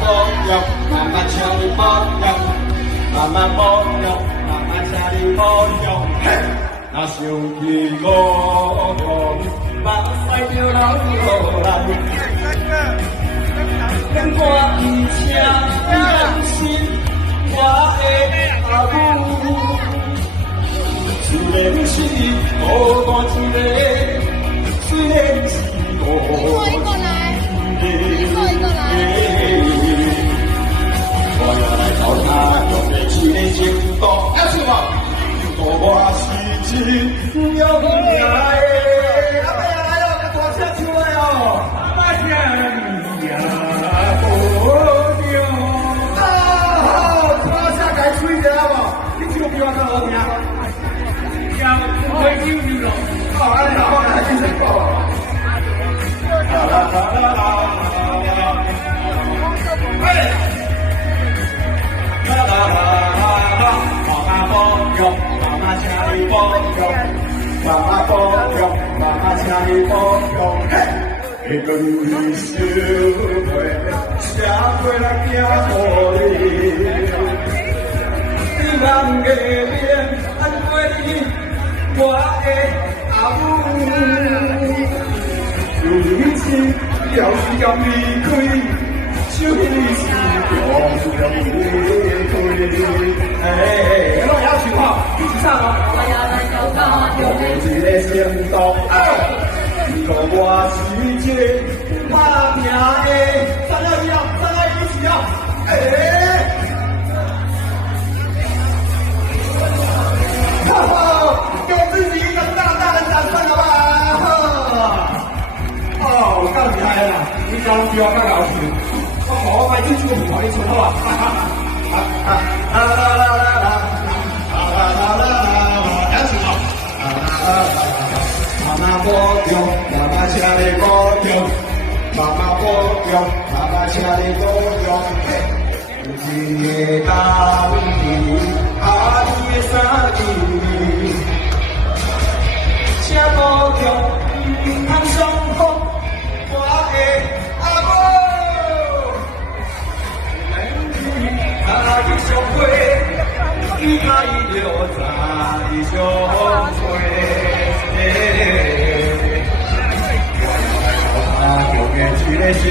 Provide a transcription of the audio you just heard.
保佑，妈妈请你保佑，妈妈保佑，妈妈请你保佑。若想起故乡，目屎就流落来。牵挂伊车担心我的阿母，虽然是孤单一个，虽然是孤单一个，我要来找他，用力气的行动，要去吗？我是真有命的，阿妹来了，大车出来哦，阿妹呀！你这个比我更好听，要不会听你了。好，来，然后来，继续播。啦啦啦啦啦！哎！啦啦啦啦啦！妈妈保佑，妈妈请你保佑，妈妈保佑，妈妈请你保佑。嘿，会跟你相陪，社会来行互你。人的面安慰你，我的阿母，有日子要是要离开，手里是重重离开。哎，我要唱哦，一起唱哦。我要来找他，用一个行动，如果我是一个打拼的，三二一，一起哦，哎。给我自己一个大大的掌声，好不好？哦，我够厉害啦！你讲比我更搞笑，我买进去的品牌你存好吧？啦啦啦啦啦啦啦啦啦！两起好！妈妈保佑，妈妈请你保佑，妈妈保佑，妈妈请你保佑。今夜大雨，阿姨的衫衣。请保佑，平安双福，我的阿母。阿姨相会，伊阿姨就在相会。我要来找他，永远去的行